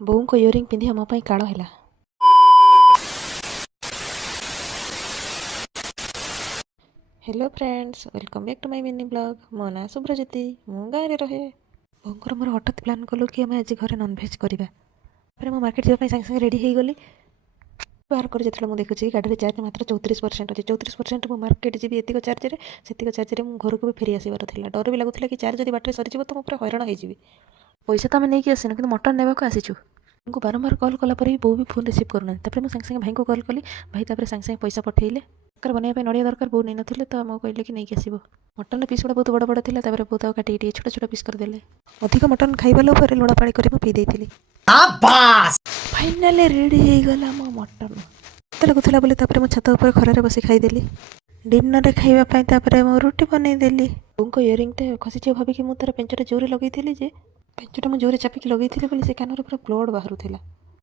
ବୋଉଙ୍କ ଇୟରିଂ ପିନ୍ଧିବା ମୋ ପାଇଁ କାଳ ହେଲା। Hello friends, welcome back to my mini blog. मो ना शुभ्रज्योति, मु गाँव रहे। बोर मोर हठात प्लान कलु कि आम आज घर नॉनभेज करवा। मो मार्केट जावाई सागे सागे रेडी हो गली। बाहर कर जो मुझे देखुची गाड़ी चार्ज मात्र 34% अच्छे। 34% मु मार्केट जी एतिक चार्ज में घर को भी फेरी आसबार था। डर भी लगुला कि चार्ज जब बाटे सरीज तो मुझे हैरान हो पैसा तो आम नहीं आसन कि मटन ने आसीचु। उनको बारंबार कॉल कला भी बो भी फोन रिसीव करना। मुझे सागे सागे भाई को कॉल कली। भाई तापर सागे सागे पैसा पठेले। दरकार बनवाई नड़िया दरकार बो नहीं नथिले तो आमको कहले कि नहीं आसब। मटन पीस गुड़ा बहुत बड़ बड़ था। बहुत काटी छोट छोट पीस करदे। अधिक मटन खाइबा लोभ लुणा पाणी कर पी देती। फाइनाली रेडी हो गला मो मटन। तो लगुला बोली मुझे छत उपर खरारे बसी खाईदेली। डिनर खाइबापी मु रुटी बनईदेली। बोंको इयरिंगटा खसी भाविकी मुझे तार पेंचटा जोरे लगे जे पेंचटा मुझे जोरे चापिकी लगे से कान पूरा ब्लड बाहर था।